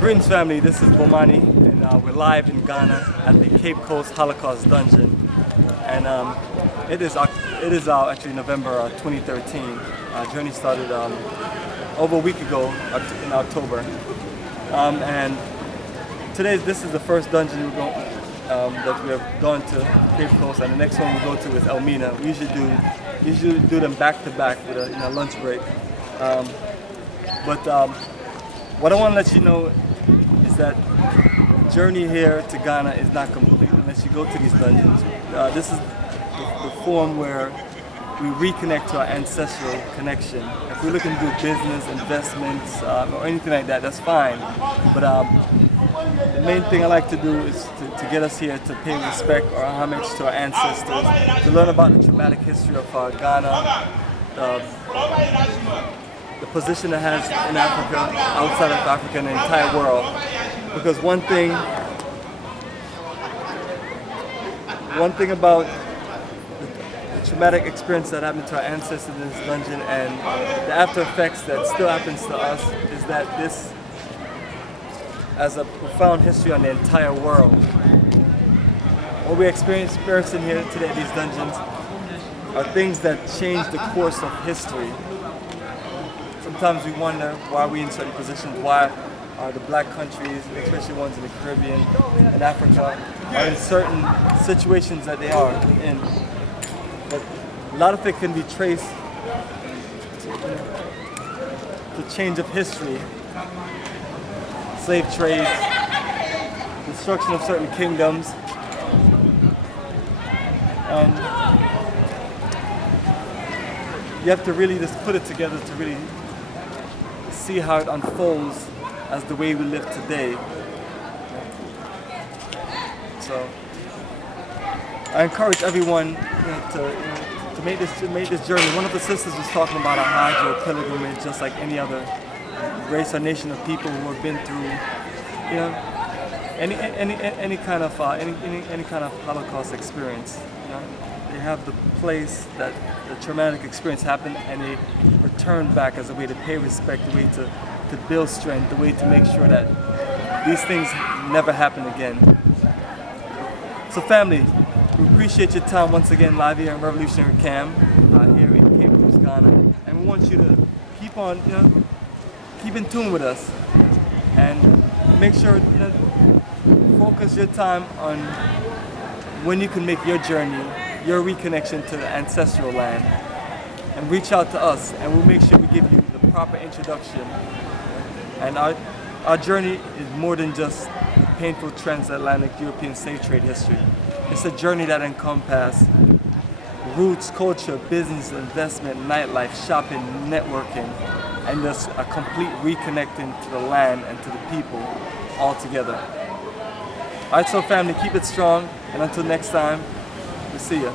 Greetings family, this is Bomani and we're live in Ghana at the Cape Coast Holocaust Dungeon, and it is actually November 2013. Our journey started over a week ago in October, and this is the first dungeon that we have gone to Cape Coast, and the next one we go to is Elmina. We usually do them back to back with a lunch break. What I want to let you know is that journey here to Ghana is not complete unless you go to these dungeons. This is the form where we reconnect to our ancestral connection. If we're looking to do business, investments, or anything like that, that's fine. But the main thing I like to do is to get us here to pay respect or homage to our ancestors, to learn about the traumatic history of Ghana, the position it has in Africa, outside of Africa, and the entire world. Because one thing about the traumatic experience that happened to our ancestors in this dungeon and the after effects that still happens to us is that this has a profound history on the entire world. What we're experiencing here today at these dungeons are things that change the course of history. Sometimes we wonder why we're in certain positions, why the black countries, especially ones in the Caribbean and Africa, are in certain situations that they are in. But a lot of it can be traced to change of history, slave trade, destruction of certain kingdoms, and you have to really just put it together to really see how it unfolds as the way we live today. So I encourage everyone to make this journey. One of the sisters was talking about a Hajj or pilgrimage, just like any other race or nation of people who have been through, any kind of Holocaust experience. They have the place that the traumatic experience happened, and they return back as a way to pay respect, a way to build strength, a way to make sure that these things never happen again. So family, we appreciate your time once again live here in Revolutionary Camp, here in Cape Coast, Ghana, and we want you to keep in tune with us, and make sure focus your time on when you can make your journey, your reconnection to the ancestral land, and reach out to us, and we'll make sure we give you the proper introduction. And our journey is more than just painful transatlantic European slave trade history. It's a journey that encompasses roots, culture, business, investment, nightlife, shopping, networking, and just a complete reconnecting to the land and to the people all together. Alright, so family, keep it strong, and until next time, we'll see ya.